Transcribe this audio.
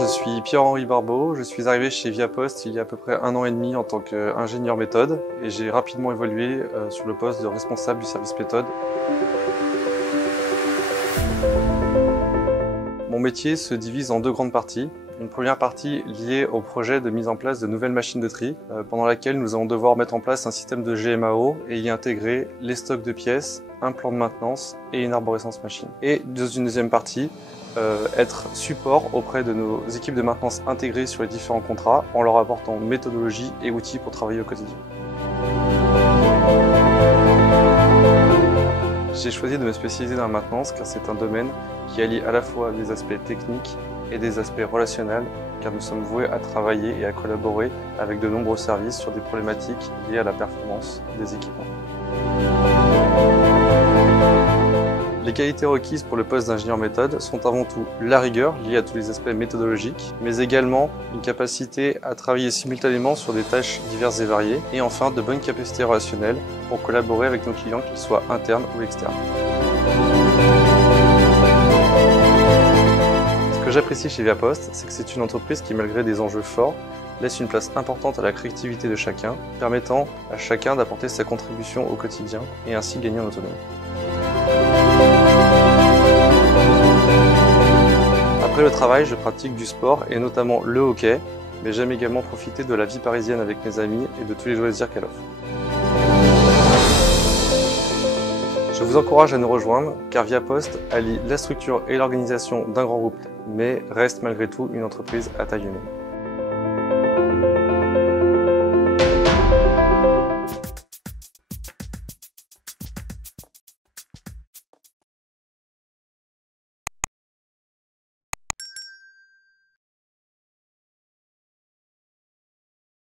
Je suis Pierre-Henri Barbeau, je suis arrivé chez Viapost il y a à peu près 1 an et demi en tant qu'ingénieur méthode et j'ai rapidement évolué sur le poste de responsable du service méthode. Mon métier se divise en 2 grandes parties. Une première partie liée au projet de mise en place de nouvelles machines de tri, pendant laquelle nous allons devoir mettre en place un système de GMAO et y intégrer les stocks de pièces, un plan de maintenance et une arborescence machine. Et dans une deuxième partie, être support auprès de nos équipes de maintenance intégrées sur les différents contrats en leur apportant méthodologie et outils pour travailler au quotidien. J'ai choisi de me spécialiser dans la maintenance car c'est un domaine qui allie à la fois des aspects techniques et des aspects relationnels car nous sommes voués à travailler et à collaborer avec de nombreux services sur des problématiques liées à la performance des équipements. Les qualités requises pour le poste d'ingénieur méthode sont avant tout la rigueur liée à tous les aspects méthodologiques, mais également une capacité à travailler simultanément sur des tâches diverses et variées, et enfin de bonnes capacités relationnelles pour collaborer avec nos clients, qu'ils soient internes ou externes. Ce que j'apprécie chez Viapost, c'est que c'est une entreprise qui, malgré des enjeux forts, laisse une place importante à la créativité de chacun, permettant à chacun d'apporter sa contribution au quotidien et ainsi gagner en autonomie. Après le travail, je pratique du sport et notamment le hockey, mais j'aime également profiter de la vie parisienne avec mes amis et de tous les loisirs qu'elle offre. Je vous encourage à nous rejoindre car Viapost allie la structure et l'organisation d'un grand groupe, mais reste malgré tout une entreprise à taille humaine.